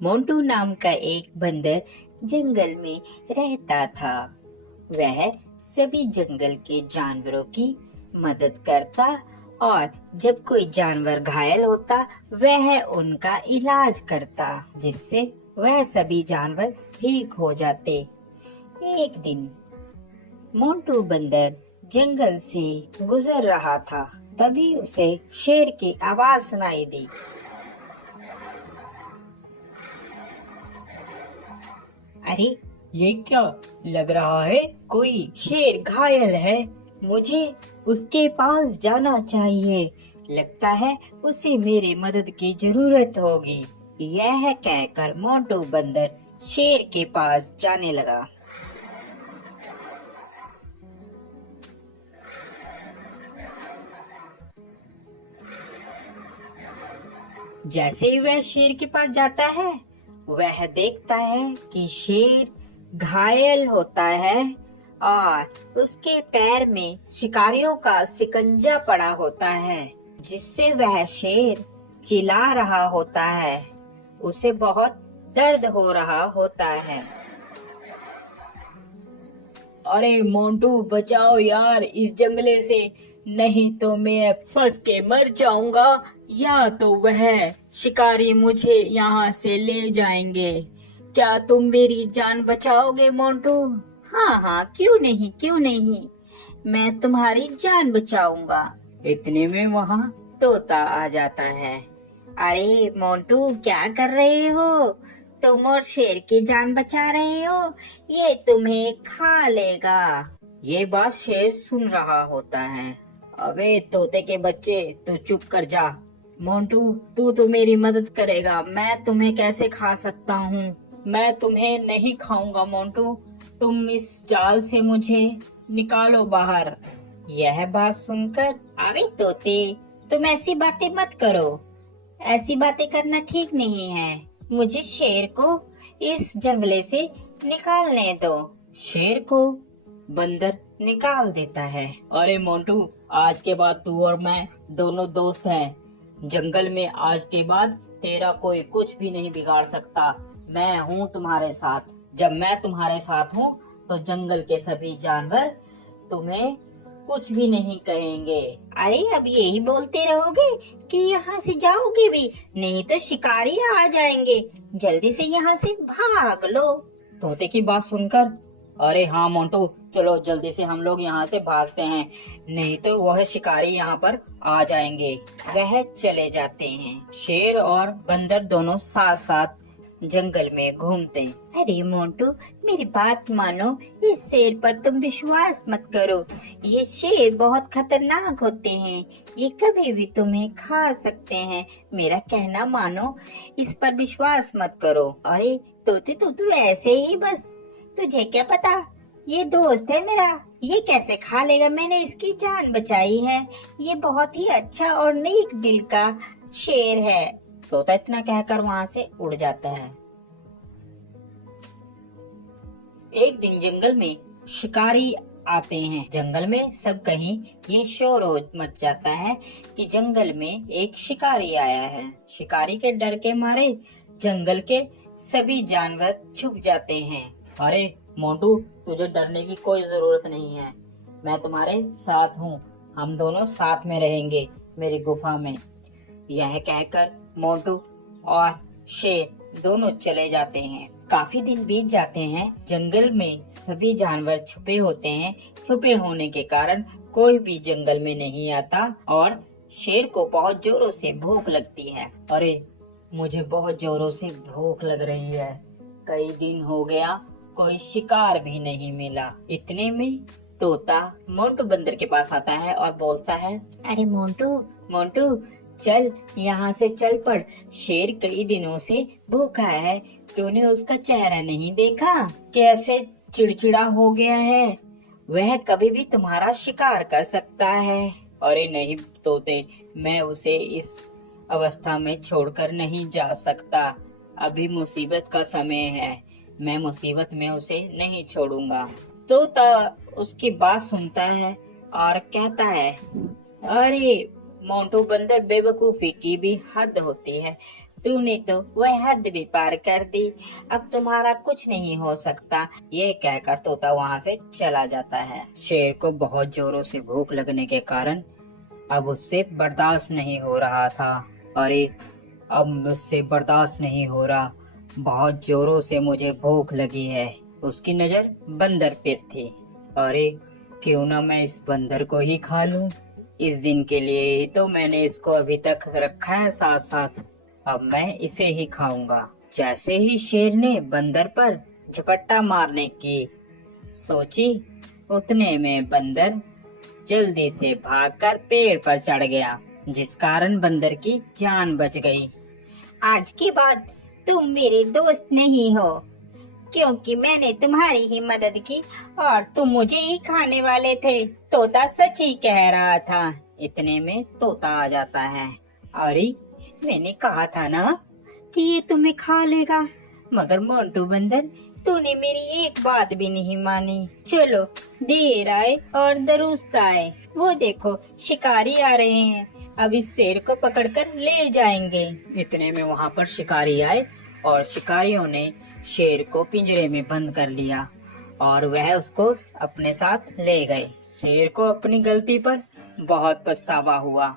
मोंटू नाम का एक बंदर जंगल में रहता था। वह सभी जंगल के जानवरों की मदद करता और जब कोई जानवर घायल होता वह उनका इलाज करता, जिससे वह सभी जानवर ठीक हो जाते। एक दिन मोंटू बंदर जंगल से गुजर रहा था, तभी उसे शेर की आवाज सुनाई दी। अरे, ये क्या लग रहा है? कोई शेर घायल है। मुझे उसके पास जाना चाहिए। लगता है उसे मेरी मदद की जरूरत होगी। यह कहकर मोंटू बंदर शेर के पास जाने लगा। जैसे ही वह शेर के पास जाता है, वह देखता है कि शेर घायल होता है और उसके पैर में शिकारियों का शिकंजा पड़ा होता है, जिससे वह शेर चिल्ला रहा होता है। उसे बहुत दर्द हो रहा होता है। अरे मोंटू, बचाओ यार इस जंगले से, नहीं तो मैं फंस के मर जाऊंगा, या तो वह शिकारी मुझे यहाँ से ले जाएंगे। क्या तुम मेरी जान बचाओगे मोंटू? हाँ हाँ, क्यों नहीं, क्यों नहीं, मैं तुम्हारी जान बचाऊंगा। इतने में वहाँ तोता आ जाता है। अरे मोंटू, क्या कर रहे हो? तुम और शेर की जान बचा रहे हो, ये तुम्हें खा लेगा। ये बात शेर सुन रहा होता है। अबे तोते के बच्चे, तू चुप कर जा। मोंटू, तू तो मेरी मदद करेगा, मैं तुम्हें कैसे खा सकता हूँ? मैं तुम्हें नहीं खाऊंगा मोंटू, तुम इस जाल से मुझे निकालो बाहर। यह बात सुनकर, अबे तोते, तुम ऐसी बातें मत करो, ऐसी बातें करना ठीक नहीं है। मुझे शेर को इस जंगले से निकालने दो। शेर को बंदर निकाल देता है। अरे मोंटू, आज के बाद तू और मैं दोनों दोस्त हैं। जंगल में आज के बाद तेरा कोई कुछ भी नहीं बिगाड़ सकता। मैं हूँ तुम्हारे साथ। जब मैं तुम्हारे साथ हूँ तो जंगल के सभी जानवर तुम्हें कुछ भी नहीं कहेंगे। अरे, अब यही बोलते रहोगे कि यहाँ से जाओगे भी? नहीं तो शिकारी आ जाएंगे। जल्दी से यहाँ से भाग लो। तोते की बात सुनकर, अरे हाँ मोंटू, चलो जल्दी से हम लोग यहाँ से भागते हैं, नहीं तो वह शिकारी यहाँ पर आ जाएंगे। वह चले जाते हैं। शेर और बंदर दोनों साथ साथ जंगल में घूमते। अरे मोंटू, मेरी बात मानो, इस शेर पर तुम विश्वास मत करो। ये शेर बहुत खतरनाक होते हैं, ये कभी भी तुम्हें खा सकते हैं। मेरा कहना मानो, इस पर विश्वास मत करो। अरे तोते, तू ऐसे ही बस, तुझे क्या पता, ये दोस्त है मेरा, ये कैसे खा लेगा? मैंने इसकी जान बचाई है। ये बहुत ही अच्छा और नेक दिल का शेर है। तोता इतना कहकर वहाँ से उड़ जाता है। एक दिन जंगल में शिकारी आते हैं। जंगल में सब कहीं ये शोर मच जाता है कि जंगल में एक शिकारी आया है। शिकारी के डर के मारे जंगल के सभी जानवर छुप जाते हैं। अरे मोंटू, तुझे डरने की कोई जरूरत नहीं है, मैं तुम्हारे साथ हूँ। हम दोनों साथ में रहेंगे मेरी गुफा में। यह कहकर मोंटू और शेर दोनों चले जाते हैं। काफी दिन बीत जाते हैं। जंगल में सभी जानवर छुपे होते हैं। छुपे होने के कारण कोई भी जंगल में नहीं आता और शेर को बहुत जोरों से भूख लगती है। अरे, मुझे बहुत जोरों से भूख लग रही है। कई दिन हो गया, कोई शिकार भी नहीं मिला। इतने में तोता मोंटू बंदर के पास आता है और बोलता है, अरे मोंटू, मोंटू, चल यहाँ से चल पड़। शेर कई दिनों से भूखा है, तूने उसका चेहरा नहीं देखा? कैसे चिड़चिड़ा हो गया है। वह कभी भी तुम्हारा शिकार कर सकता है। अरे नहीं तोते, मैं उसे इस अवस्था में छोड़कर नहीं जा सकता। अभी मुसीबत का समय है, मैं मुसीबत में उसे नहीं छोड़ूंगा। तोता उसकी बात सुनता है और कहता है, अरे मोंटू बंदर, बेवकूफी की भी हद होती है। तूने तो वह हद भी पार कर दी। अब तुम्हारा कुछ नहीं हो सकता। ये कहकर तोता वहाँ से चला जाता है। शेर को बहुत जोरों से भूख लगने के कारण अब उससे बर्दाश्त नहीं हो रहा था। अरे, अब मुझसे बर्दाश्त नहीं हो रहा, बहुत जोरों से मुझे भूख लगी है। उसकी नजर बंदर पर थी। अरे, क्यों ना मैं इस बंदर को ही खा लूं। इस दिन के लिए ही तो मैंने इसको अभी तक रखा है साथ साथ। अब मैं इसे ही खाऊंगा। जैसे ही शेर ने बंदर पर झपट्टा मारने की सोची, उतने में बंदर जल्दी से भागकर पेड़ पर चढ़ गया, जिस कारण बंदर की जान बच गई। आज के बाद तुम मेरे दोस्त नहीं हो, क्योंकि मैंने तुम्हारी ही मदद की और तुम मुझे ही खाने वाले थे। तोता सच ही कह रहा था। इतने में तोता आ जाता है। अरे, मैंने कहा था ना कि ये तुम्हें खा लेगा, मगर मोंटू बंदर, तूने मेरी एक बात भी नहीं मानी। चलो, देर आए और दुरुस्त आए। वो देखो, शिकारी आ रहे हैं, अब इस शेर को पकड़कर ले जाएंगे। इतने में वहाँ पर शिकारी आए और शिकारियों ने शेर को पिंजरे में बंद कर लिया और वह उसको अपने साथ ले गए। शेर को अपनी गलती पर बहुत पछतावा हुआ।